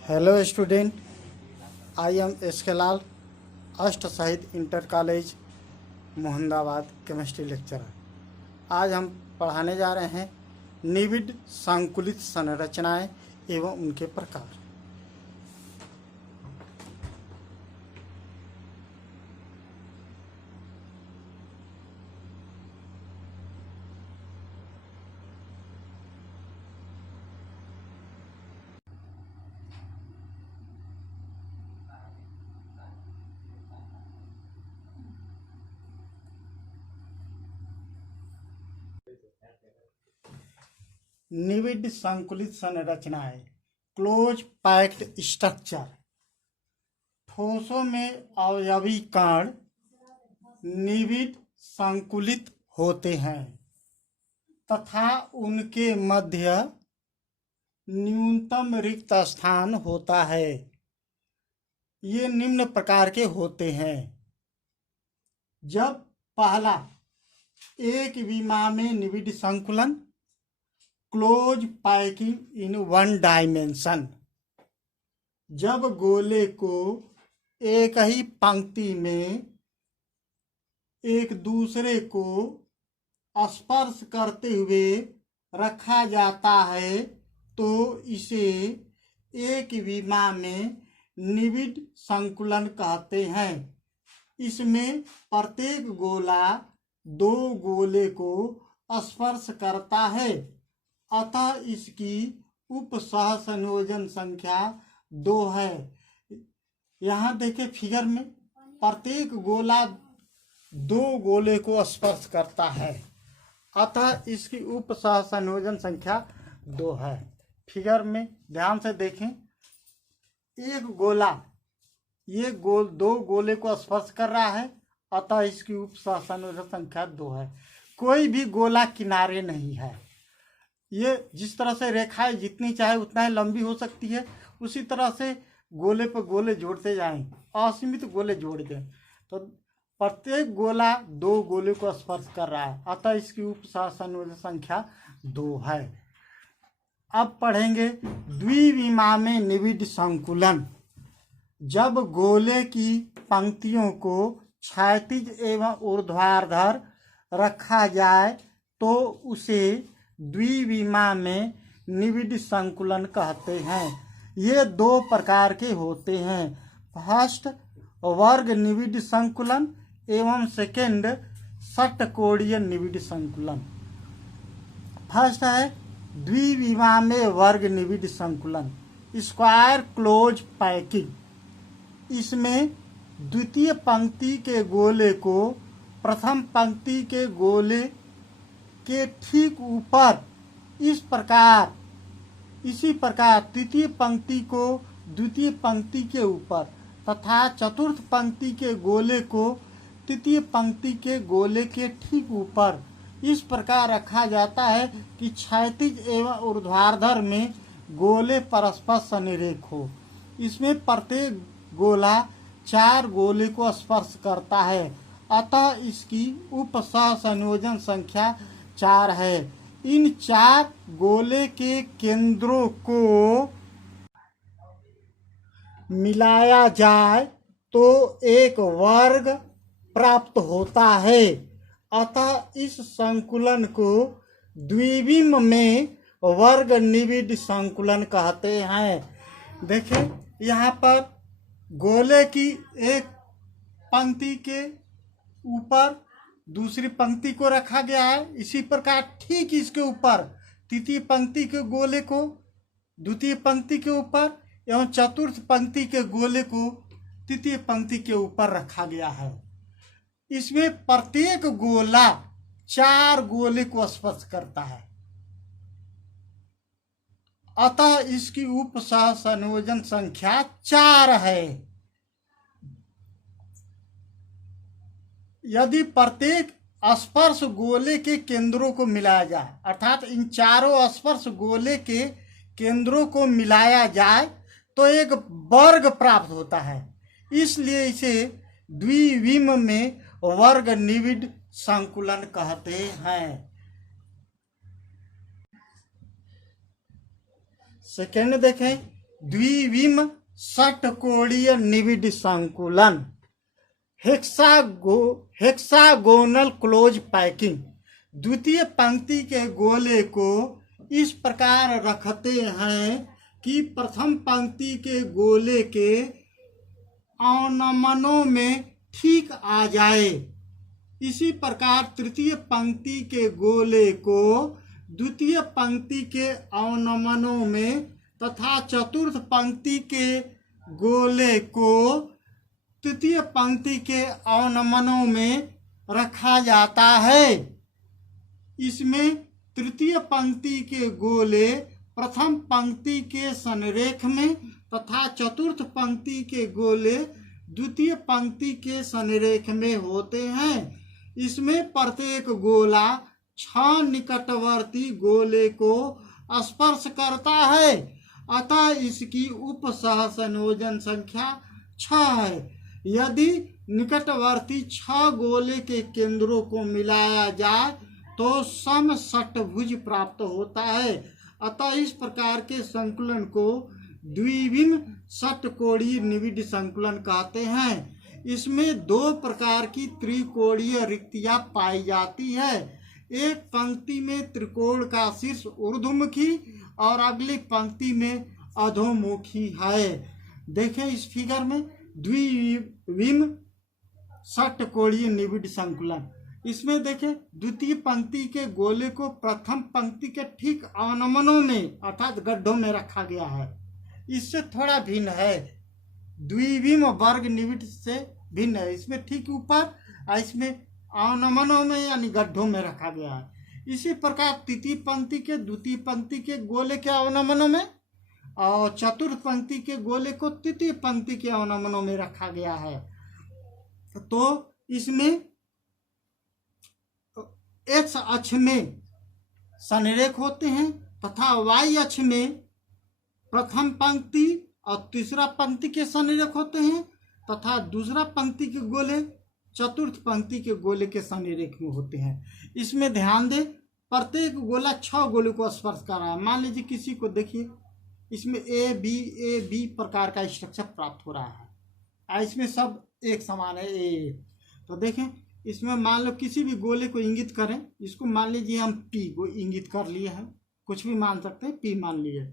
Hello student, I am S के लाल, अष्ट शहीद inter college Mohammadabad chemistry lecturer. आज हम पढ़ाने जा रहे हैं निविड संकुलित संरचनाएं एवं उनके प्रकार। निविड संकुलित संरचनाएं, क्लोज पैक्ड स्ट्रक्चर। ठोसों में अवयवी कण निविड संकुलित होते हैं तथा उनके मध्य न्यूनतम रिक्त स्थान होता है। ये निम्न प्रकार के होते हैं। जब पहला एक विमा में निविड संकुलन, close packing in one dimension. जब गोले को एक ही पंक्ति में एक दूसरे को स्पर्श करते हुए रखा जाता है तो इसे एक विमा में निविड संकुलन कहते हैं। इसमें प्रत्येक गोला दो गोले को स्पर्श करता है, अतः इसकी उप सहसंयोजन संख्या 2 है। यहाँ देखें फिगर में, प्रत्येक गोला दो गोले को स्पर्श करता है, अतः इसकी उप सहसंयोजन संख्या 2 है। फिगर में ध्यान से देखें, एक गोला ये दो गोले को स्पर्श कर रहा है, अतः इसकी उप सहसंयोजन संख्या 2 है। कोई भी गोला किनारे नहीं है। ये जिस तरह से रेखाएं जितनी चाहे उतना ही लंबी हो सकती है, उसी तरह से गोले पर गोले जोड़ते जाएं, असीमित गोले जोड़ दें, तो प्रत्येक गोला दो गोले को स्पर्श कर रहा है, अतः इसकी उप सहसंयोजन संख्या 2 है। अब पढ़ेंगे द्विविमा में निविड संकुलन। जब गोले की पंक्तियों को क्षैतिज एवं ऊर्ध्वाधर रखा जाए तो उसे द्विविमा में निविड संकुलन कहते हैं। ये 2 प्रकार के होते हैं। फर्स्ट वर्ग निविड संकुलन एवं सेकेंड षटकोणीय निविड संकुलन। फर्स्ट है द्विविमा में वर्ग निविड संकुलन, स्क्वायर क्लोज पैकिंग। इसमें द्वितीय पंक्ति के गोले को प्रथम पंक्ति के गोले के ठीक ऊपर इसी प्रकार तृतीय पंक्ति को द्वितीय पंक्ति के ऊपर तथा चतुर्थ पंक्ति के गोले को तृतीय पंक्ति के गोले के ठीक ऊपर इस प्रकार रखा जाता है कि क्षैतिज एवं ऊर्ध्वाधर में गोले परस्पर सनिरेख हो। इसमें प्रत्येक गोला 4 गोले को स्पर्श करता है, अतः इसकी उप सहसंयोजन संख्या 4 है। इन 4 गोले के केंद्रों को मिलाया जाए तो एक वर्ग प्राप्त होता है, अतः इस संकुलन को द्विविम में वर्ग निविड संकुलन कहते हैं। देखें, यहाँ पर गोले की एक पंक्ति के ऊपर दूसरी पंक्ति को रखा गया है, इसी प्रकार ठीक इसके ऊपर तृतीय पंक्ति के गोले को द्वितीय पंक्ति के ऊपर एवं चतुर्थ पंक्ति के गोले को तृतीय पंक्ति के ऊपर रखा गया है। इसमें प्रत्येक गोला 4 गोले को स्पर्श करता है, अतः इसकी उप सहसंयोजन संख्या 4 है। यदि प्रत्येक स्पर्श गोले के केंद्रों को मिलाया जाए, अर्थात इन चारों स्पर्श गोले के केंद्रों को मिलाया जाए तो एक वर्ग प्राप्त होता है, इसलिए इसे द्विविम में वर्ग निविड संकुलन कहते हैं। सेकेंड देखें, द्विविम षटकोणीय निविड संकुलन, हेक्सागोनल क्लोज पैकिंग। द्वितीय पंक्ति के गोले को इस प्रकार रखते हैं कि प्रथम पंक्ति के गोले के अवनमनों में ठीक आ जाए। इसी प्रकार तृतीय पंक्ति के गोले को द्वितीय पंक्ति के अवनमनों में तथा चतुर्थ पंक्ति के गोले को तृतीय पंक्ति के अवनमनों में रखा जाता है। इसमें तृतीय पंक्ति के गोले प्रथम पंक्ति के संरेख में तथा चतुर्थ पंक्ति के गोले द्वितीय पंक्ति के संरेख में होते हैं। इसमें प्रत्येक गोला 6 निकटवर्ती गोले को स्पर्श करता है, अतः इसकी उप सहसंयोजन संख्या 6 है। यदि निकटवर्ती 6 गोले के केंद्रों को मिलाया जाए तो सम षटभुज प्राप्त होता है। अतः इस प्रकार के संकुलन को द्विविम षटकोणीय निविड संकुलन कहते हैं। इसमें 2 प्रकार की त्रिकोणीय रिक्तियां पाई जाती है। एक पंक्ति में त्रिकोण का शीर्ष ऊर्ध्वमुखी और अगली पंक्ति में अधोमुखी है। देखें इस फिगर में द्विविम षटकोणीय निविड संकुलन। इसमें देखें द्वितीय पंक्ति के गोले को प्रथम पंक्ति के ठीक अवनमनों में अर्थात गड्ढों में रखा गया है। इससे थोड़ा भिन्न है, द्विविम वर्ग निविड से भिन्न है। इसमें ठीक ऊपर, इसमें अवनमनों में यानी गड्ढों में रखा गया है। इसी प्रकार तृतीय पंक्ति के द्वितीय पंक्ति के गोले के अवनमनों में और चतुर्थ पंक्ति के गोले को तृतीय पंक्ति के अवनमनों में रखा गया है। तो इसमें एक्स अक्ष में संरेख होते हैं तथा वाई अक्ष में प्रथम पंक्ति और तीसरा पंक्ति के संरेख होते हैं तथा दूसरा पंक्ति के गोले चतुर्थ पंक्ति के गोले के संरेख में होते हैं। इसमें ध्यान दें, प्रत्येक गोला 6 गोले को स्पर्श कर रहा है। मान लीजिए किसी को देखिए, इसमें ए बी प्रकार का स्ट्रक्चर प्राप्त हो रहा है। इसमें सब एक समान है ए। तो देखें इसमें मान लो किसी भी गोले को इंगित करें, इसको मान लीजिए हम पी को इंगित कर लिए हैं, कुछ भी मान सकते हैं, पी मान लिए।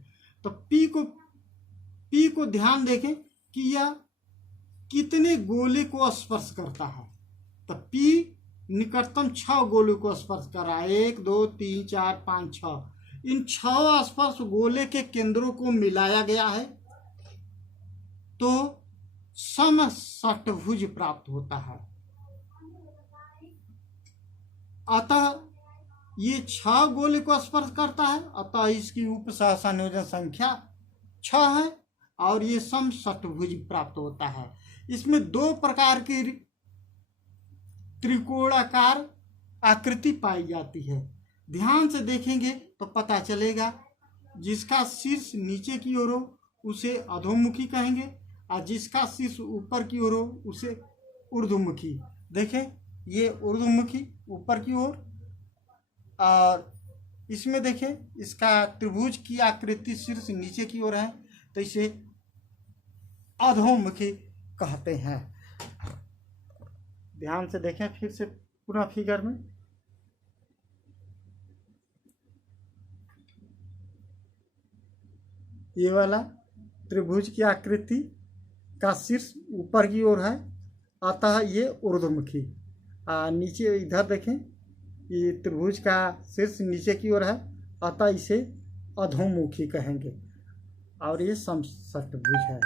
तो पी को ध्यान देखें कि यह कितने गोले को स्पर्श करता है। तो पी निकटतम 6 गोले को स्पर्श कर रहा है, 1 2 3 4 5 6। इन 6 स्पर्श गोले के केंद्रों को मिलाया गया है तो सम षटभुज प्राप्त होता है। अतः ये 6 गोले को स्पर्श करता है, अतः इसकी उप सहसंयोजन संख्या 6 है और ये सम षटभुज प्राप्त होता है। इसमें 2 प्रकार की त्रिकोणाकार आकृति पाई जाती है। ध्यान से देखेंगे तो पता चलेगा, जिसका शीर्ष नीचे की ओर हो उसे अधोमुखी कहेंगे और जिसका शीर्ष ऊपर की ओर हो उसे ऊर्ध्वमुखी। देखें ये ऊर्ध्वमुखी ऊपर की ओर, और इसमें देखें इसका त्रिभुज की आकृति शीर्ष नीचे की ओर है तो इसे अधोमुखी कहते हैं। ध्यान से देखें फिर से पूरा फिगर में, ये वाला त्रिभुज की आकृति का शीर्ष ऊपर की ओर है, अतः ये ऊर्ध्वमुखी। नीचे इधर देखें ये त्रिभुज का शीर्ष नीचे की ओर है, अतः इसे अधोमुखी कहेंगे और ये सम षटभुज है।